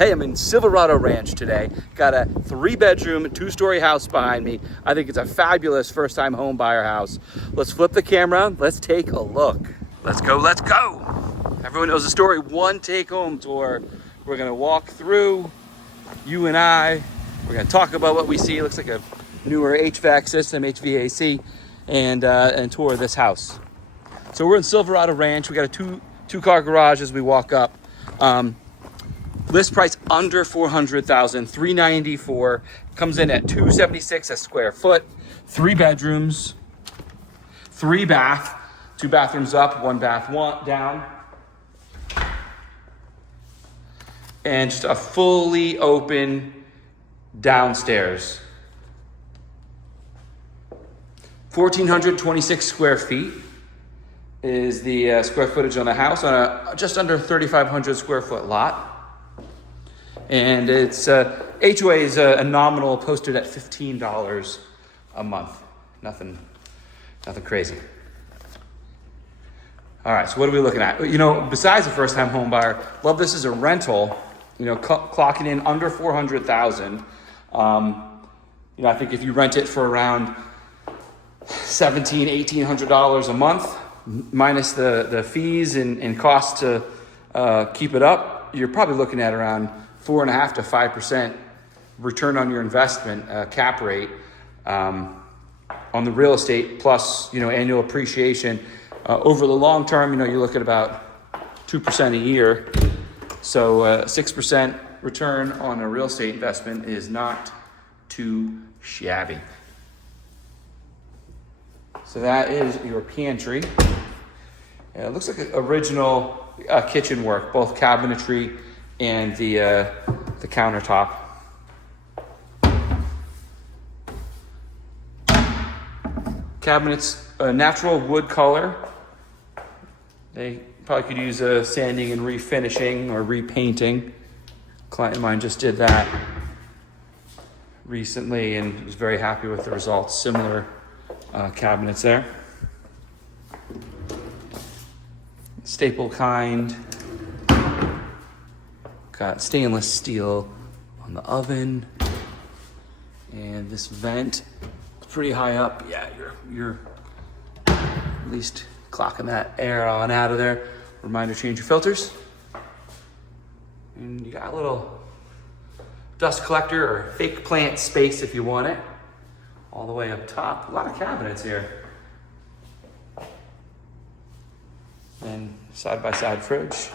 Hey, I'm in Silverado Ranch today. Got a 3-bedroom, 2-story house behind me. I think it's a fabulous first-time home buyer house. Let's flip the camera. Let's take a look. Let's go, let's go. Everyone knows the story, one take-home tour. We're gonna walk through, you and I. We're gonna talk about what we see. It looks like a newer HVAC system, HVAC, and tour this house. So we're in Silverado Ranch. We got a two-car garage as we walk up. List price under $400,000, $394. Comes in at $276 a square foot. 3 bedrooms, 3 bath, 2 bathrooms up, 1 bath down, and just a fully open downstairs. 1,426 square feet is the square footage on the house on a just under 3,500 square foot lot. And it's HOA is a nominal, posted at $15 a month. Nothing crazy. All right, so what are we looking at? You know, besides a first-time home buyer, love this as a rental. You know, clocking in under $400,000. You know, I think if you rent it for around $1,800 a month, minus the fees and costs to keep it up, you're probably looking at around 4.5% to 5% return on your investment cap rate on the real estate, plus annual appreciation over the long term. You look at about 2% a year, so 6% return on a real estate investment is not too shabby. So that is your pantry. It looks like original kitchen work, both cabinetry and the countertop. Cabinets, natural wood color. They probably could use sanding and refinishing or repainting. A client of mine just did that recently and was very happy with the results. Similar cabinets there. Staple kind. Got stainless steel on the oven, and this vent is pretty high up. Yeah, you're at least clocking that air on out of there. Reminder, change your filters. And you got a little dust collector or fake plant space if you want it. All the way up top. A lot of cabinets here. And side-by-side fridge.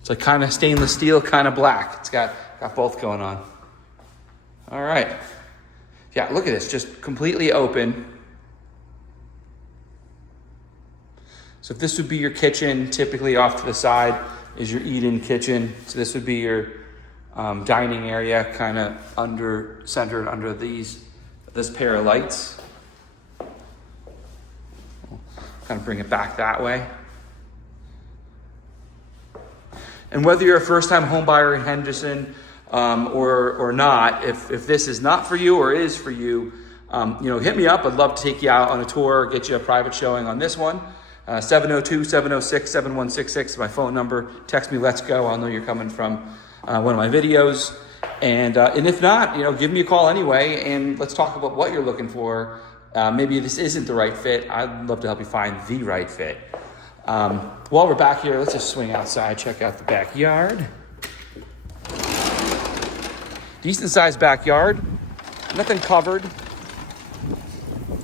It's like kind of stainless steel, kind of black. It's got both going on. All right. Yeah, look at this, just completely open. So if this would be your kitchen, typically off to the side is your eat-in kitchen. So this would be your dining area, kind of centered under this pair of lights. Kind of bring it back that way. And whether you're a first-time home buyer in Henderson or not, if this is not for you or is for you, hit me up. I'd love to take you out on a tour, get you a private showing on this one. 702-706-7166 is my phone number. Text me, let's go. I'll know you're coming from one of my videos. And if not, give me a call anyway, and let's talk about what you're looking for. Maybe this isn't the right fit. I'd love to help you find the right fit. While we're back here, let's just swing outside, check out the backyard. Decent sized backyard, nothing covered.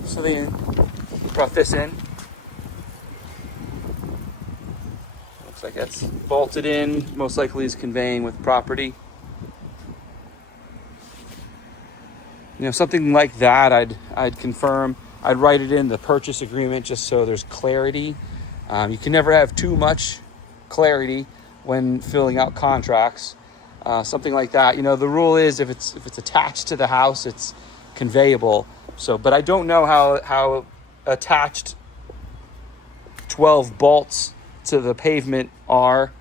So they brought this in. Looks like that's bolted in, most likely is conveying with property. Something like that, I'd confirm. I'd write it in the purchase agreement just so there's clarity. You can never have too much clarity when filling out contracts. Something like that. The rule is if it's attached to the house, it's conveyable. But I don't know how attached 12 bolts to the pavement are,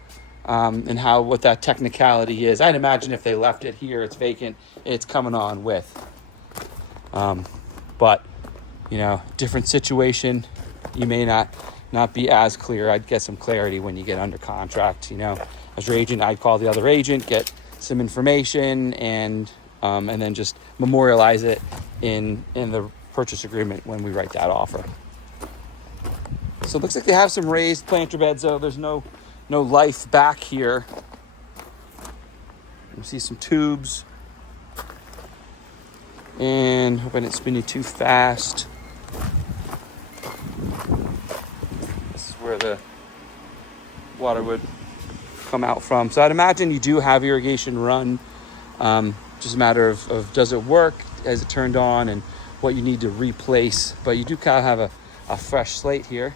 and what that technicality is. I'd imagine if they left it here, it's vacant, it's coming on with. But different situation. You may not not be as clear. I'd get some clarity when you get under contract. As your agent, I'd call the other agent, get some information, and then just memorialize it in the purchase agreement when we write that offer. So it looks like they have some raised planter beds, though. There's no life back here. You see some tubes. And hoping it's spinning too fast. This is where the water would come out from. So I'd imagine you do have irrigation run. Just a matter of does it work, has it turned on, and what you need to replace. But you do kind of have a fresh slate here.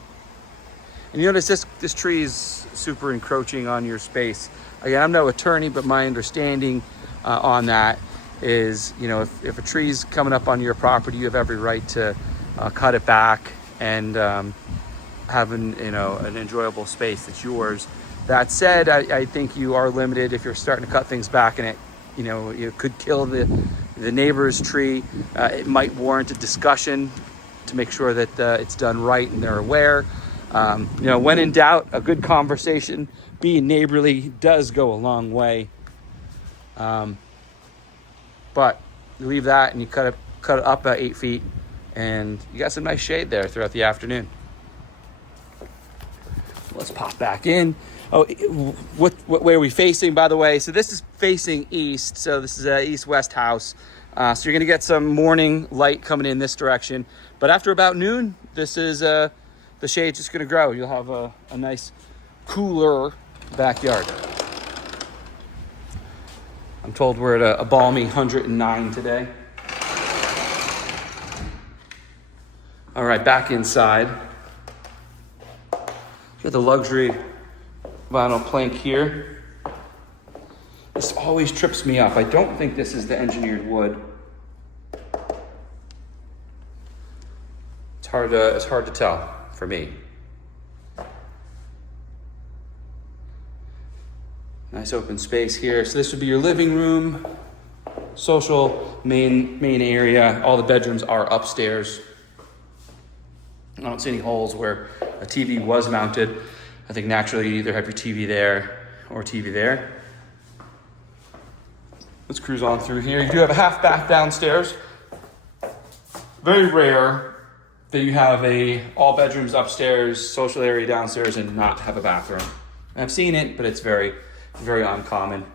And you notice this tree is super encroaching on your space. Again, I'm no attorney, but my understanding on that is, if a tree's coming up on your property, you have every right to cut it back and have an enjoyable space that's yours. That said, I think you are limited if you're starting to cut things back and it could kill the neighbor's tree. It might warrant a discussion to make sure that it's done right and they're aware. When in doubt, a good conversation, being neighborly does go a long way. But you leave that and you cut it up about 8 feet, and you got some nice shade there throughout the afternoon. Let's pop back in. Oh, what way are we facing, by the way? So this is facing east. So this is an east-west house. So you're gonna get some morning light coming in this direction. But after about noon, this is the shade's just gonna grow. You'll have a nice, cooler backyard. I'm told we're at a balmy 109 today. All right, back inside. Got the luxury vinyl plank here. This always trips me up. I don't think this is the engineered wood. It's hard to tell for me. Nice open space here. So this would be your living room, social main area. All the bedrooms are upstairs. I don't see any holes where a TV was mounted. I think naturally you either have your TV there or TV there. Let's cruise on through here. You do have a half bath downstairs. Very rare that you have all bedrooms upstairs, social area downstairs, and not have a bathroom. I've seen it, but it's very uncommon.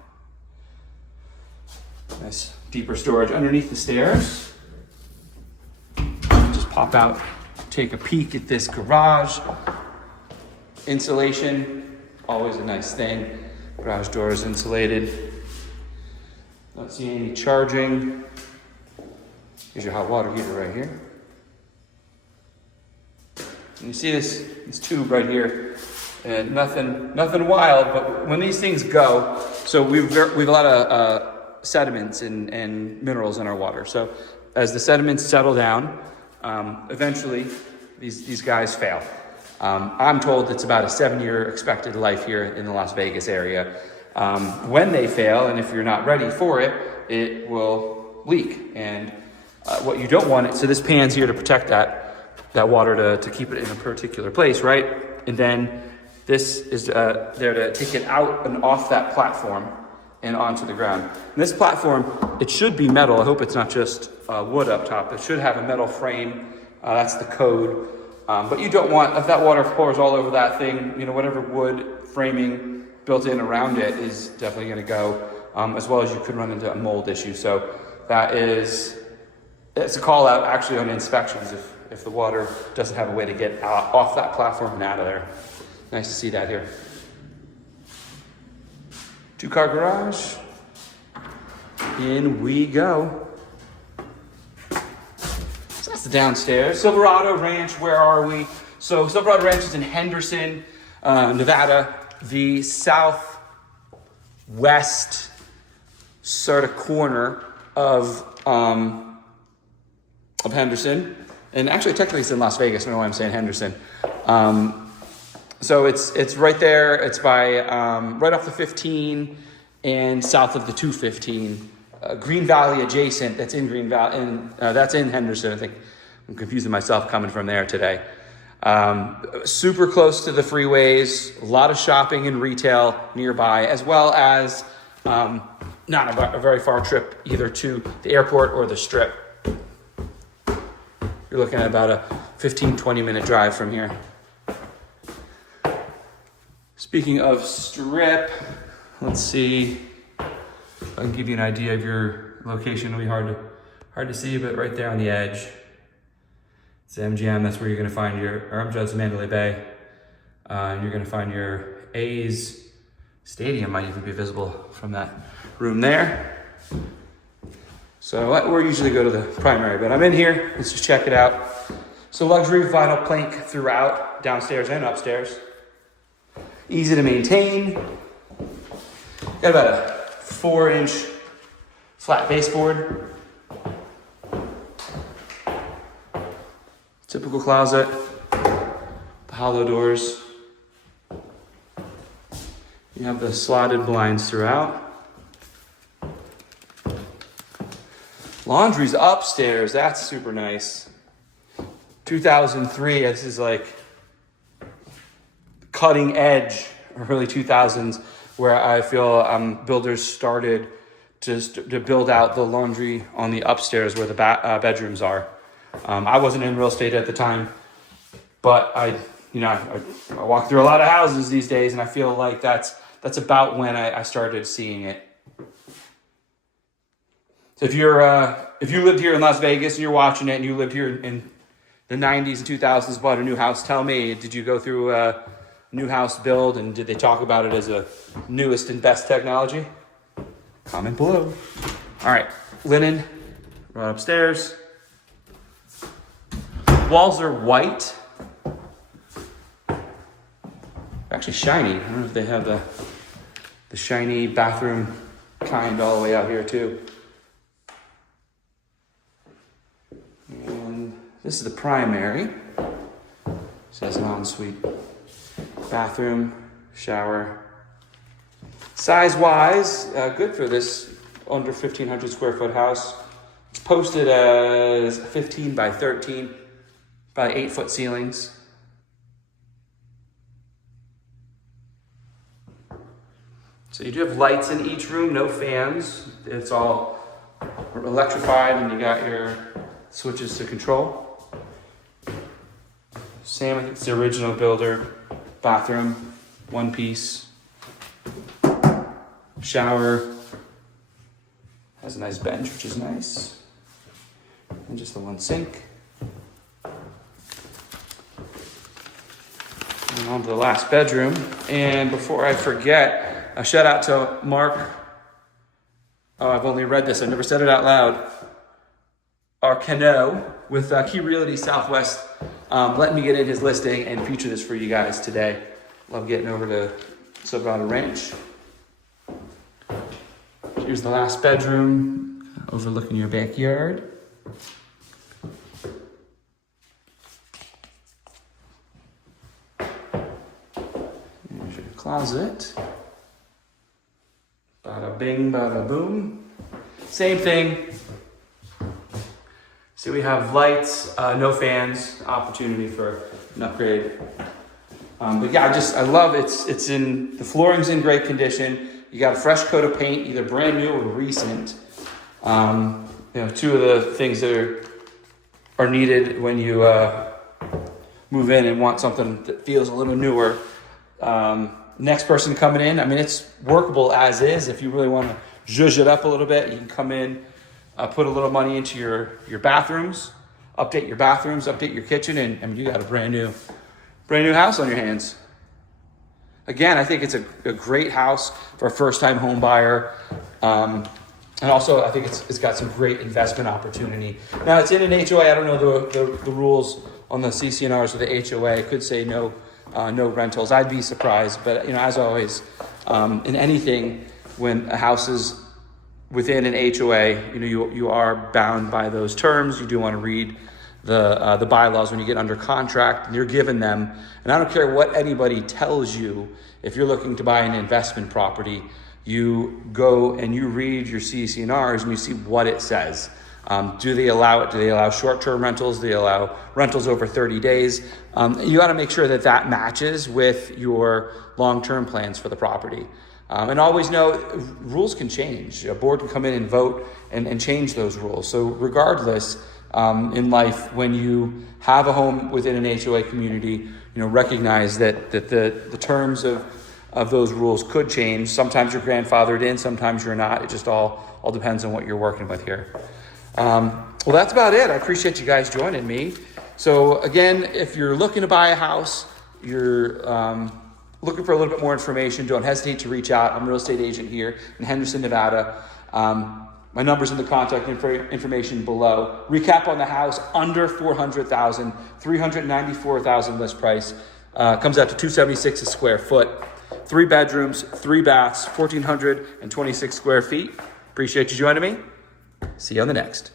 Nice deeper storage underneath the stairs. Just pop out, take a peek at this garage. Insulation, always a nice thing. Garage door is insulated. Don't see any charging. Here's your hot water heater right here. And you see this tube right here. And nothing wild, but when these things go, so we've a lot of sediments and minerals in our water. So as the sediments settle down, eventually these guys fail. I'm told it's about a 7-year expected life here in the Las Vegas area. When they fail, and if you're not ready for it, it will leak. And what you don't want so this pan's here to protect that water to keep it in a particular place, right? And then this is there to take it out and off that platform and onto the ground. And this platform, it should be metal. I hope it's not just wood up top. It should have a metal frame. That's the code. But you don't want, if that water pours all over that thing, whatever wood framing built in around it is definitely going to go, as well as you could run into a mold issue. So it's a call out actually on inspections if the water doesn't have a way to get off that platform and out of there. Nice to see that here. 2-car garage. In we go. So that's the downstairs. Silverado Ranch, where are we? So Silverado Ranch is in Henderson, Nevada, the southwest sort of corner of Henderson. And actually, technically, it's in Las Vegas. I don't know why I'm saying Henderson. So it's right there. It's by right off the 15 and south of the 215. Green Valley adjacent. That's in Green Valley, and that's in Henderson. I think I'm confusing myself coming from there today. Super close to the freeways, a lot of shopping and retail nearby, as well as not a very far trip either to the airport or the Strip. You're looking at about a 15-20 minute drive from here. Speaking of Strip, let's see if I can give you an idea of your location. It'll be hard to see, but right there on the edge, it's MGM. That's where you're going to find it's Mandalay Bay. And you're going to find your A's stadium might even be visible from that room there. So we usually go to the primary, but I'm in here. Let's just check it out. So luxury vinyl plank throughout, downstairs and upstairs. Easy to maintain. Got about a 4-inch flat baseboard. Typical closet. The hollow doors. You have the slotted blinds throughout. Laundry's upstairs. That's super nice. 2003. This is like cutting edge, early 2000s, where I feel builders started to build out the laundry on the upstairs where the bedrooms are. I wasn't in real estate at the time, but I walk through a lot of houses these days, and I feel like that's about when I started seeing it. So if you lived here in Las Vegas and you're watching it, and you lived here in the 90s and 2000s, bought a new house, tell me, did you go through a new house build, and did they talk about it as a newest and best technology? Comment below. All right, linen, right upstairs. Walls are white. They're actually shiny. I don't know if they have the shiny bathroom kind all the way out here too. And this is the primary. So it's an ensuite bathroom, shower. Size-wise, good for this under 1,500 square foot house. It's posted as 15 by 13, about 8-foot ceilings. So you do have lights in each room, no fans. It's all electrified, and you got your switches to control. Same, I think it's the original builder. Bathroom, one piece. Shower. Has a nice bench, which is nice. And just the one sink. And on to the last bedroom. And before I forget, a shout out to Mark. Oh, I've only read this. I've never said it out loud. Arcano with Key Realty Southwest. Letting me get in his listing and feature this for you guys today. Love getting over to Silverado Ranch. Here's the last bedroom, overlooking your backyard. Here's your closet. Bada bing, bada boom. Same thing. See, we have lights, no fans, opportunity for an upgrade. But yeah, I love it. The flooring's in great condition. You got a fresh coat of paint, either brand new or recent. Two of the things that are needed when you move in and want something that feels a little newer. Next person coming in, it's workable as is. If you really want to zhuzh it up a little bit, you can come in, put a little money into your bathrooms, update your kitchen, and you got a brand new house on your hands. Again, I think it's a great house for a first-time home buyer. And also, I think it's got some great investment opportunity. Now, it's in an HOA. I don't know the rules on the CC&Rs or the HOA. It could say no rentals. I'd be surprised. But, as always, in anything, when a house is within an HOA, you are bound by those terms. You do want to read the bylaws when you get under contract, and you're given them. And I don't care what anybody tells you. If you're looking to buy an investment property, you go and you read your CC&Rs and you see what it says. Do they allow it? Do they allow short-term rentals? Do they allow rentals over 30 days? You got to make sure that that matches with your long-term plans for the property. And always know rules can change. A board can come in and vote and change those rules. So regardless, in life, when you have a home within an HOA community, recognize that the terms of those rules could change. Sometimes you're grandfathered in, sometimes you're not. It just all depends on what you're working with here. Well, that's about it. I appreciate you guys joining me. So again, if you're looking to buy a house, you're looking for a little bit more information, don't hesitate to reach out. I'm a real estate agent here in Henderson, Nevada. My number's in the contact information below. Recap on the house, under $400,000, $394,000 list price. Comes out to $276 a square foot. 3 bedrooms, 3 baths, 1,426 square feet. Appreciate you joining me. See you on the next.